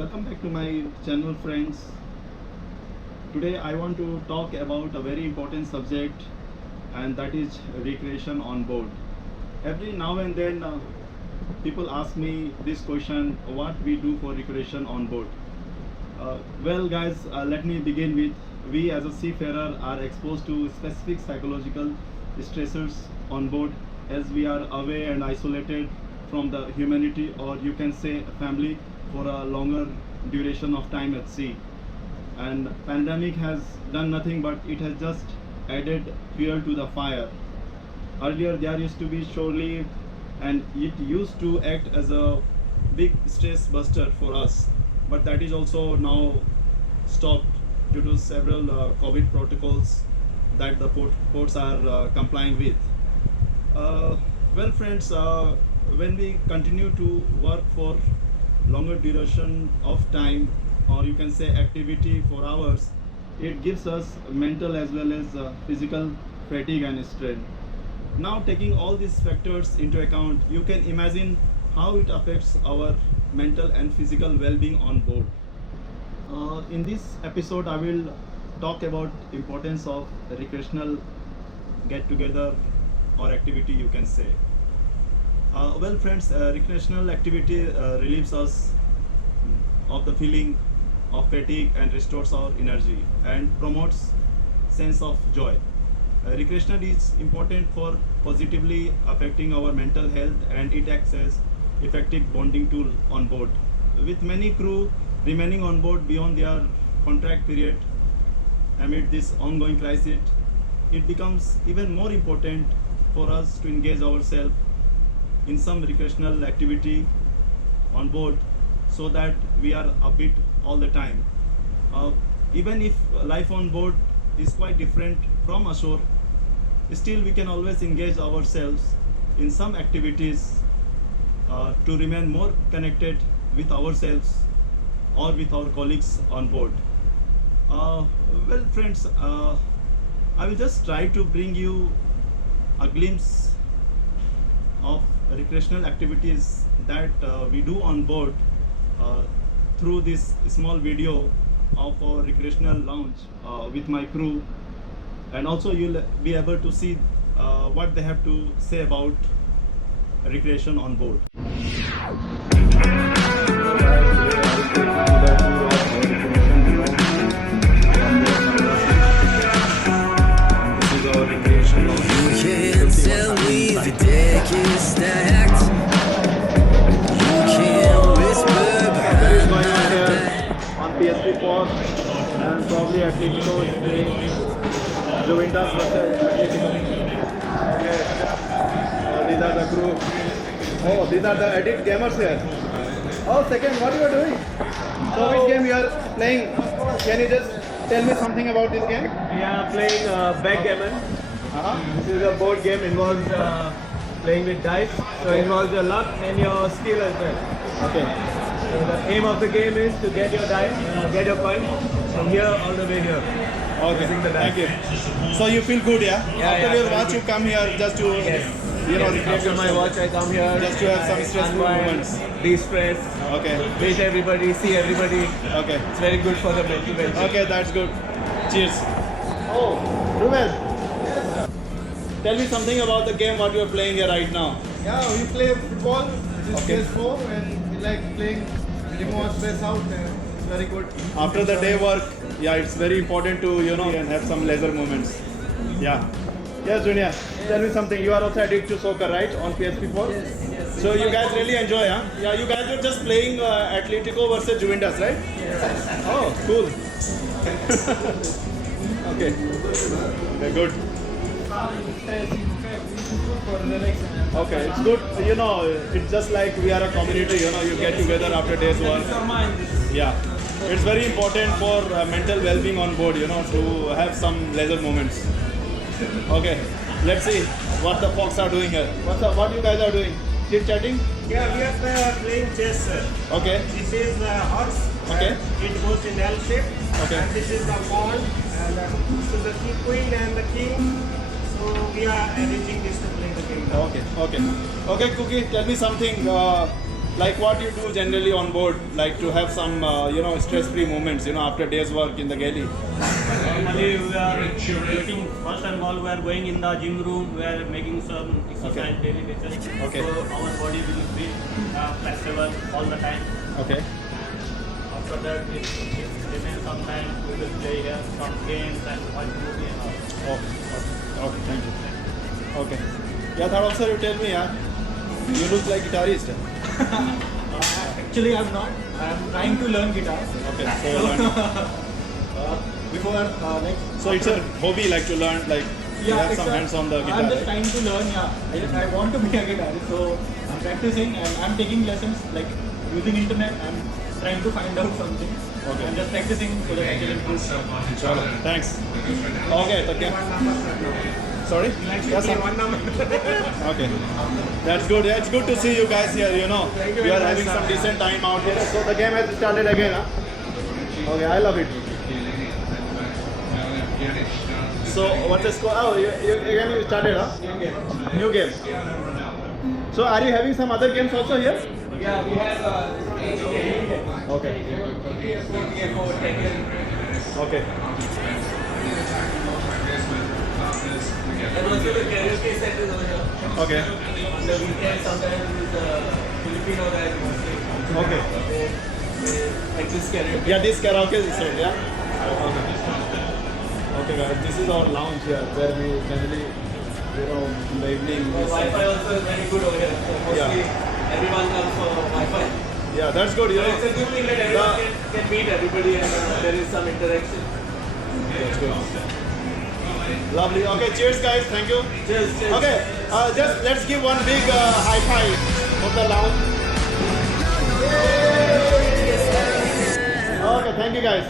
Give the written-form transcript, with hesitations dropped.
Welcome back to my channel, friends. Today I want to talk about a very important subject, and that is recreation on board. Every now and then people ask me this question, what we do for recreation on board. Well guys, let me begin with, we as a seafarer are exposed to specific psychological stressors on board, as we are away and isolated from the humanity, or you can say family, for a longer duration of time at sea. And pandemic has done nothing but it has just added fuel to the fire. Earlier there used to be shore leave, and it used to act as a big stress buster for us, but that is also now stopped due to several COVID protocols that the ports are complying with. Well friends, when we continue to work for longer duration of time, or you can say activity for hours, it gives us mental as well as physical fatigue and strain. Now taking all these factors into account, you can imagine how it affects our mental and physical well-being on board. In this episode I will talk about importance of recreational get together or activity, you can say. Well friends, recreational activity relieves us of the feeling of fatigue and restores our energy and promotes sense of joy. Recreational is important for positively affecting our mental health, and it acts as effective bonding tool on board. With many crew remaining on board beyond their contract period amid this ongoing crisis, it becomes even more important for us to engage ourselves in some recreational activity on board, so that we are upbeat all the time. Even if life on board is quite different from ashore, still we can always engage ourselves in some activities to remain more connected with ourselves or with our colleagues on board. Well friends, I will just try to bring you a glimpse of recreational activities that we do on board through this small video of our recreational lounge with my crew, and also you'll be able to see what they have to say about recreation on board. This is our recreation lounge. You can't tell me the deck is stacked. You can't whisper Soccer is going on behind my here back. on PSP4, and probably Atletico is playing Juventus versus Atletico. Okay. These are the crew. Oh, these are the edit gamers here. Oh, second, what you are doing? So which game you are playing? Can you just tell me something about this game? We are playing backgammon. Uh-huh. This is a board game, involves playing with dice, so it involves your luck and your skill as well. Okay. So the aim of the game is to get your dice, get your coin from here all the way here. Okay. Using the dice. Thank you. So you feel good, yeah? Yeah, After yeah, your very watch, you good. come here just to, Yes. recreate After my yourself. watch, I come here Just to have some stressful unwind, moments. de-stress, Okay. meet everybody, see everybody. Okay. It's very good for the mental well-being. Okay, that's good. Cheers. Oh, Ruben. Tell me something about the game what you are playing here right now. Yeah, we play football. This is Okay. PS4 and we like playing remove our stress out. It's very good. After the day work, yeah, it's very important to, and have some leisure moments. Yeah. Yes, Junior. Tell me something. You are also addicted to soccer, right? On PSP4? Yes. So you guys really enjoy, huh? Yeah, you guys were just playing Atletico versus Juventus, right? Yes. Oh, cool. Okay. Okay, good. Okay, it's good. It's just like we are a community, you get together after day's work. Yeah. It's very important for mental well-being on board, to have some leisure moments. Okay, let's see what the folks are doing here. What you guys are doing? Chit chatting? Yeah, we are playing chess, sir. Okay. This is the horse. Okay. It goes in L shape. Okay. And this is the pawn. And this is the queen and the king. So we are arranging this to play the game now. Okay. Okay, Cookie, tell me something. like what you do generally on board, like to have some stress-free moments, after day's work in the galley. Normally we are getting first and all, we are going in the gym room, we are making some exercise Okay. daily basis. Okay. So our body will be flexible all the time. Okay. After that, if remains some time, we will play here some games and watch movie and all. Okay, thank you. Okay. Yeah, third officer, you tell me, you look like guitarist. Actually, I'm not. I'm trying to learn guitar. Okay, so you're learning. Before, like, So it's a hobby, like to learn, like you have some hands on the guitar. I'm just right? trying to learn. Yeah, I want to be a guitarist, so I'm practicing and I'm taking lessons. Like using internet, I'm trying to find out something. Okay. I'm just practicing so that I can improve. Chalo, thanks. Okay, so sorry? Yes, sir. Okay. That's good. Yeah, it's good to see you guys here, We are having some decent time out here. So the game has started again, huh? Okay, I love it. So what's the score? Oh, again you started, huh? New game. So are you having some other games also here? Yeah, we have Okay. Okay. and also the karaoke set is over here. Okay. On the weekend, sometimes with the Filipino guys mostly. Okay. They practice karaoke. Yeah, this karaoke is set, yeah? Okay. Okay guys, this is our lounge here where we generally, in the evening. we sit. Wi-Fi also is very good over here. So mostly everyone comes for Wi-Fi. Yeah, that's good, So it's a good thing that everyone The- can meet everybody and there is some interaction. That's good. Lovely. Okay, cheers guys. Thank you. Cheers, cheers. Okay, just let's give one big high five for the lounge. Okay, thank you guys.